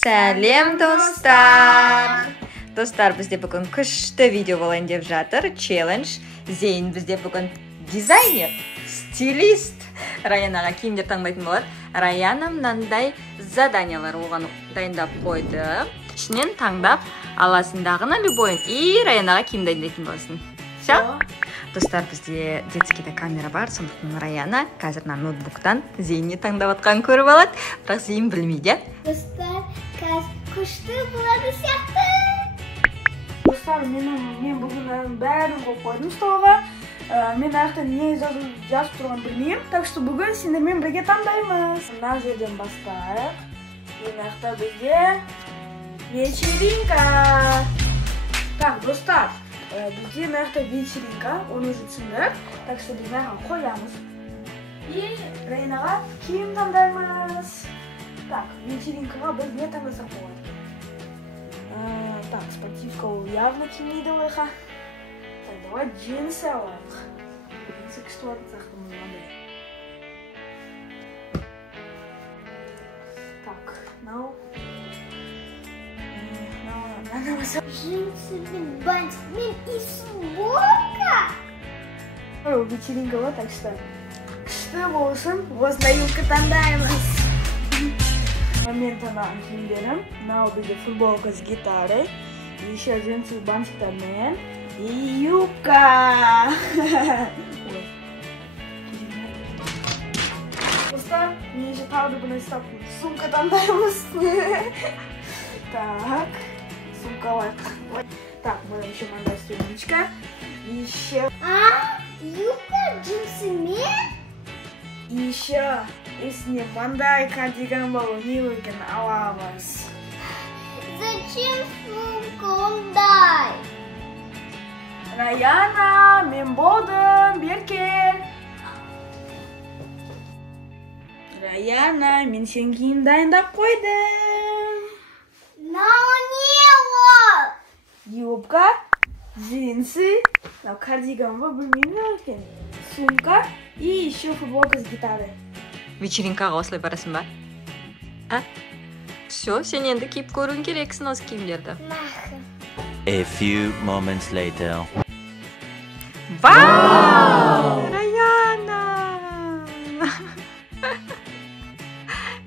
Сәлем достар! Достар, бізде бүгін күшті видео болайын деп жатыр. Челлендж. Зейін бізде бүгін дизайнер, стилист. Раянаға киімдер таңдайтын болады. Раяна мынандай заданиялар оған дайындап қойды. Ішінен таңдап аласындағына любойын. И Раянаға киім дайындайтын болсын. Все? Достар, бізде детскийде камера бар, сондықтан Раяна қазір ноутбуктан Зейінне таңдап атқан көріп алады. Бірақ Зейін білмейді. Достар, қазір күшті болады сияқты. Достар, мен бүгін бәрін қойып қойдым столға. Мен аяқта не жазып тұрған білмеймін. Так что бүгін сендермен бірге таңдаймыз. Мына жерден бастайық. Ең аяқта бізде вечеринка. Так, достар, бізде мына жақта вечеринка, оны уже түсіндік. Так что біз мына қоямыз. И Раянаға киім таңдаймыз. Так, вечеринкаға біз не таңдасақ болады? Так, спортивского явно кимейді ойға. Так, давай джинсы алайық. Джинсы күшті болатын сияқты мынандай. Так, мынау. Джинсы мен бантик мен и футболка. Вечеринка ғой, так что күшті болсын, осындай юбка таңдаймыз. Мен таңдаған киімдерім, мынау бізде футболка с гитарой, еще джинсы бантиктармен и юбка. Достар, мен же тағы бұны істап сумка таңдаймыз. Так, сумка алайық. Так, бұны еще мынандай сумочка. Еще... Юбка джинсы мен? Еще, если мындай кардиган болу не мүмкін аламыз. Зачем сумка ондай? Раяна, мен болдым, бер кел. Раяна, мен сен киім дайындап қойдым. Мынау не ол? Юбка, джинсы, кардиган ба білмеймін екен. Сумка и еще футболка с гитарой. Вечеринкаға осылай барасың ба? Все, сен енді киіп көруің керексің осы киімдерді. A few moments later. Вау! Раяна!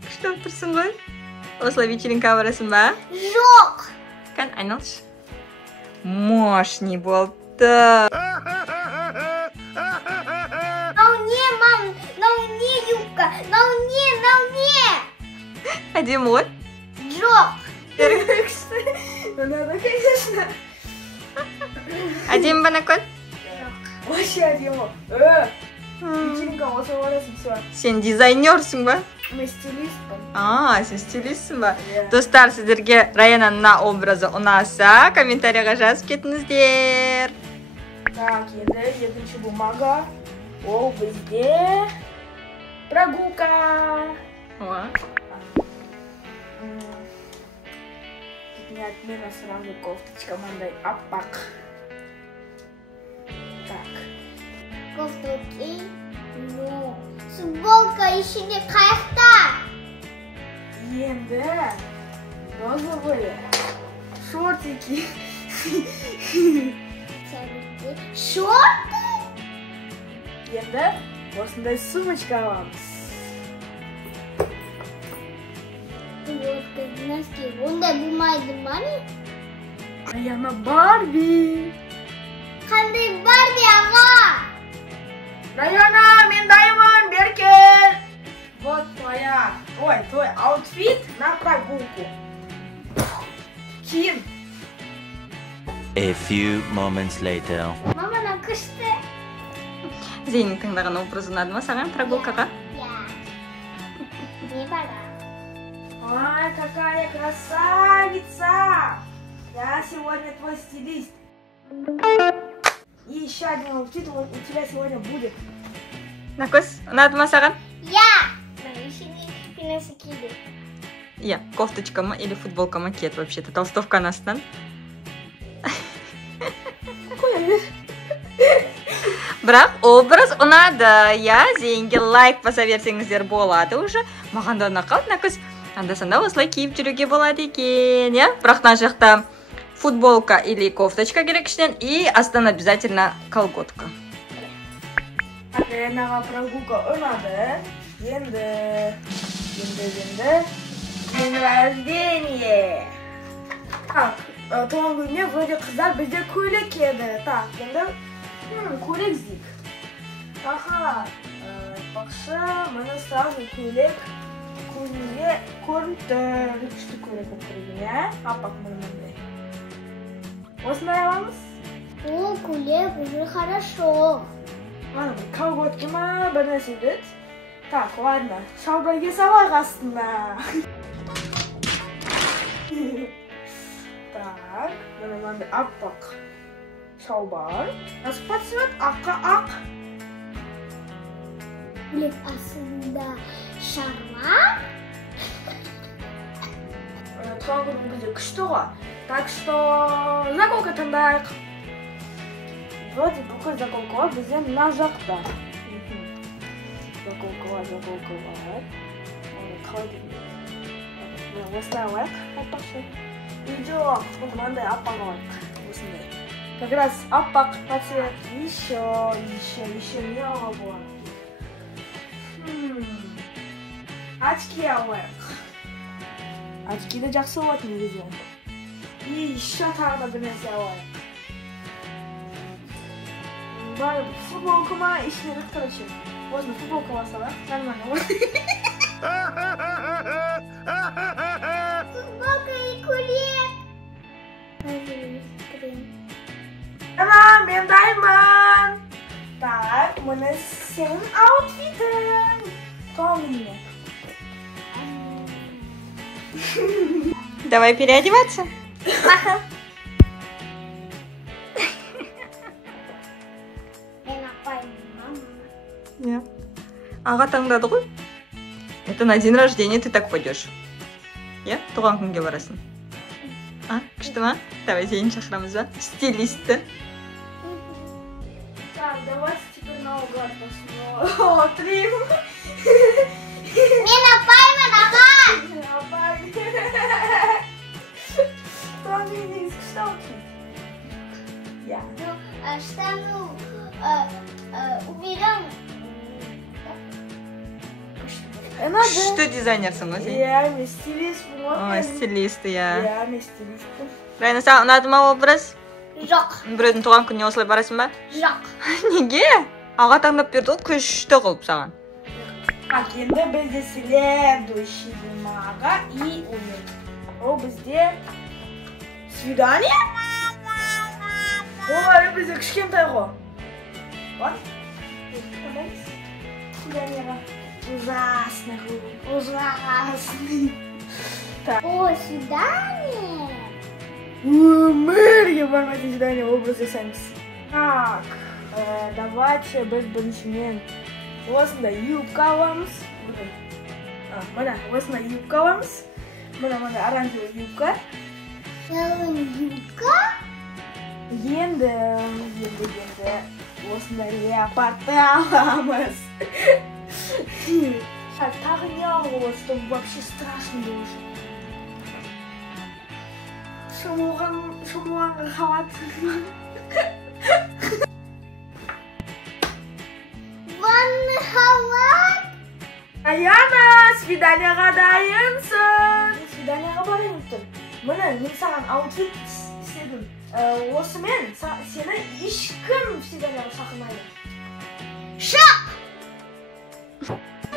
Күшті болып тұрсың ғой? Осылай вечеринкаға барасың ба? Жоқ. Кән, айналшы. Мощный болды. Юбка, не. Әдемі ғой? Жоқ. Надо, конечно. Әдемі ба, Накөл? Вообще әдемі. Вечеринка осы барасың, все. Сен дизайнерсің ба? Мен стилистпін. Сен стилистсің ба? Достар, сіздерге Раянаның образы ұнаса, комментарияға жазып кетіңіздер. Так, енді екінші бумага. Ол бізде прогулка. Тут не отмена сразу кофточка, мандай аппақ. Так. Кофта окей. Ну, футболка ішінде қаяқта? Енді розовые шортики. Шорты? Енді осындай сумочка аламыз. Носки ондай болмайды ма не? Раяна Барби. Қандай Барби аға? Раяна, мен дайымын, бер кел. Вот твой аутфит на прогулку. Киім. A few moments later. Маманың күшті. Зейнің таңдаған образы ұнады ма саған прогулкаға? Не бара? Ай, какая красавица! Я сегодня твой стилист. И еще один аутфит у тебя сегодня будет. Накөз, ұнады ма саған? Ішінде пенесі киді. Кофточка ма или футболка ма киет вообще-то, толстовканың астынан. Бірақ образ ұнады. Зейінге лайк баса берсеңіздер болады уже. Маған да ұнап қалды. Накөз, Анда-санда осылай киіп жүруге болады екен, иә? Бірақ мына жақта футболка или кофточка керек іштен, и астынан обязательно колготка. Аренаға прогулка ұнады. Енді. День рождения. Так, туған күніне вроде қыздар бізде көйлек киеді. Так, енді көйлек іздейік. Аха, бақшы, мені сразу көйлек көзімге көрініп тұр. Күшті көйлек болып тұрген, иә? Аппақ мынандай. Осындай аламыз? О, көйлек уже хорошо. Ана бір колготки ма, бір нәрсе бет. Так, ладно, шалбарға салайық астына. Так, мынандай аппақ шалбар. Насыпат свет, аққа ақ. Көйлек астында шарма. Туған күнің бізде күшті ғой. Так что заколка таңдайық. Вроде бүкіл заколкалар бізде мына жақта. Заколкалар. Қалай деймін? Осылай алайық, аппақшы. Жоқ, мынандай аппақ алайық. Осындай. Как раз аппақ цвет. Еще не алға болады. Очки алайық. Очки де жақсы болады негізі. И еще тағы да бір нәрсе алайық. Бай, футболка ма, ішіне рет, короче. Можно футболка алсалайық. Нормально болады. Футболка и көйлек. Ана, мен дайын. Так, міне сенің аутфитің. Туған күніне. Давай переодеваться. Мен апайым, мама. Иә. Аға таңдады ғой. Это на день рождения ты так пойдешь. Иә? Туған күнге барасың. А, күшті ма? Давай Зейін шақырамыз ба? Стилисті. Так, давайте теперь наугад посмотрим. Мен апаймын, аға. Апай. Туған күнге негізі күшті аутфит. Я. Штаны уберем. Күшті дизайнерсің ғой сен. Я, мен стилист. Ой, стилист, иә. Я, мен стилист. Райна, саған ұнады ма образ? Жоқ. Біреудің туған күніне осылай барасың ба? Жоқ. Неге? Аға таңдап берді ғой, күшті қылып саған. Так, енді бізде следующий бумага и умер. Ол бізде свидание? Ол әлі бізде кішкентай ғой. Вот. Свиданияға. Ужасный. О, свидание. Өмірге бармайтын свидание образ жасаймыз. Так, давайте біз біріншімен осындай юбка аламыз. Мына осындай юбка аламыз. Мына оранжевый юбка. Юбка? Енді осындай леопарды аламыз. Тағы не алуға, чтобы вообще страшно было. Шамуғанға халат. Ванны халат? Аяна, свиданияға дайынсың. Свиданияға барайын тұр. Міне, мен саған аутфит істедім. Осымен сені ешкім свиданияға шақырмайды. Шақ!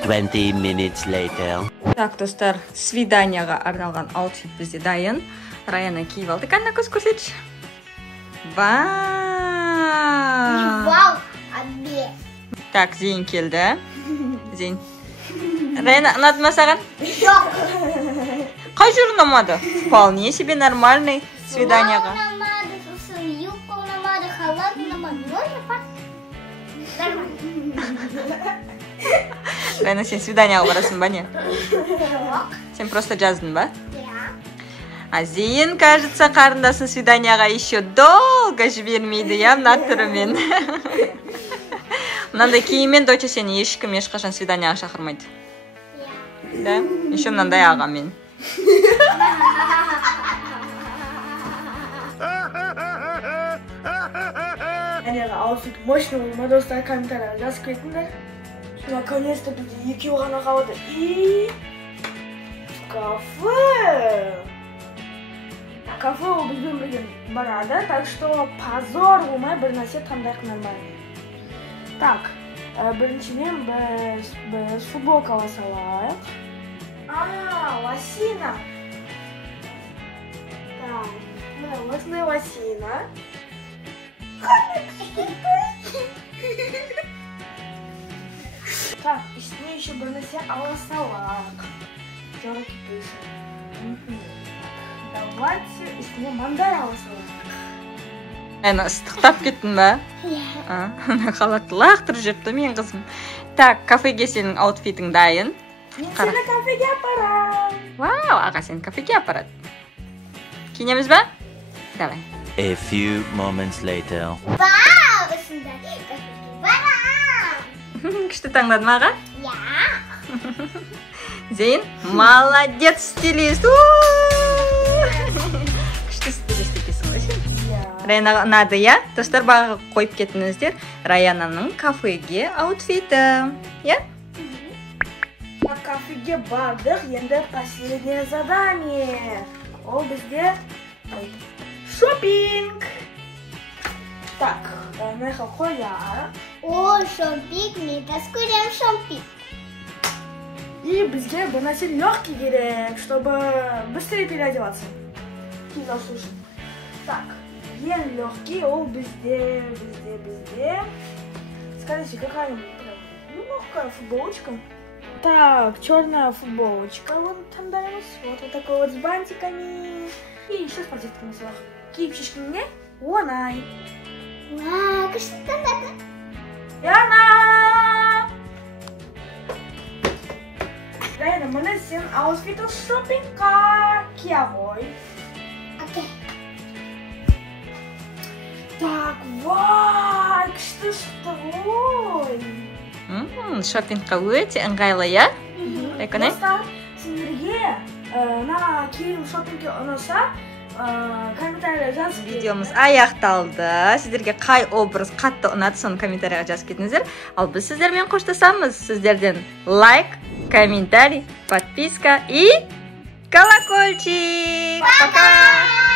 20 minutes later. Так, достар, свиданияға арналған аутфит бізде дайын. Раяна киіп алды. Қанна көз көрсетші. Вау, обед. Так, Зейін келді. Зейін. Раяна, ұнады ма саған? Жоқ. Қай жері ұнамады? Вполне себе нормальный свиданияға. Ұнамады, сосын юбка ұнамады, халат ұнамады. Можно пак? Нормально. Раяна, сен свиданияға барасың ба не? Жоқ. Сен просто жаздың ба? Я. А Зейін, кажется, қарындасын свиданияға еще долго жібермейді, я мына түрімен. Мынандай киіммен доча сені ешкім ешқашан свиданияға шақырмайды. Я. Да? Еще мындай ага мен. Әнеғі аутфит мощный болды ма достар, комментарияға жазып кетіңдер. Наконец-то бізде екеу ғана қалды. И кафе. Кафе ол бізбен бірге барады, так что позор болмай бір нәрсе таңдай қылмаймын. Так, біріншіден біз футболкаға салайық. Лосина. Так, мына осындай лосина. Так, үстіне еще бір нәрсе ала салайық. Жарық кетпесін. Давайте үстіне мандай ала салайық. Әні ыстықтап кеттің ба? Иә. Халатты лақтырып жүріпті мен қызым. Так, кафеге сенің аутфитің дайын. Мен сені кафеге апарам. Вау, аға сен кафеге апарады. Киінеміз ба? Давай. A few moments later. Вау, осындай кафеге барам. Күшті таңдадым аға? Иә. Зейін, молодец стилист. Күшті стилист екесің ғой сен. Раяна ұнады, я? Достар баға қойып кеттіңіздер. Раянаның кафеге аутфиті. Я? Кафеге бардық, енді последнее задание. Ол бізде шопинг. Так, нахал қояр. О, шомпик, мен тас көрем шомпик. И бізге бір нәрсе легкий керек, чтобы быстрее переодеваться. Кизал, слушай. Так, ең легкий, ол бізде. Скажите, какая-нибудь легкая футболочка. Так, черная футболочка, вон там даёмся. Вот такой вот с бантиками. И еще с пакетками сверху. Кипчишки мне? Онай. Күшті таңдады. Яна! Райана, мұны сен аутфитті шопингқа кие ғой. Окей. Так, вай, күшті шықты ғой. Шопингқа өте ыңғайлы, я? Эконе? Достар, сендерге на киім шопингке ұнаса, комментария жазып Видеомыз аяқталды. Сіздерге қай образ қатты ұнады, соны комментарияға жазып кетіңіздер. Ал біз сіздермен қоштасамыз. Сіздерден лайк, комментарий, подписка и колокольчик. Пока!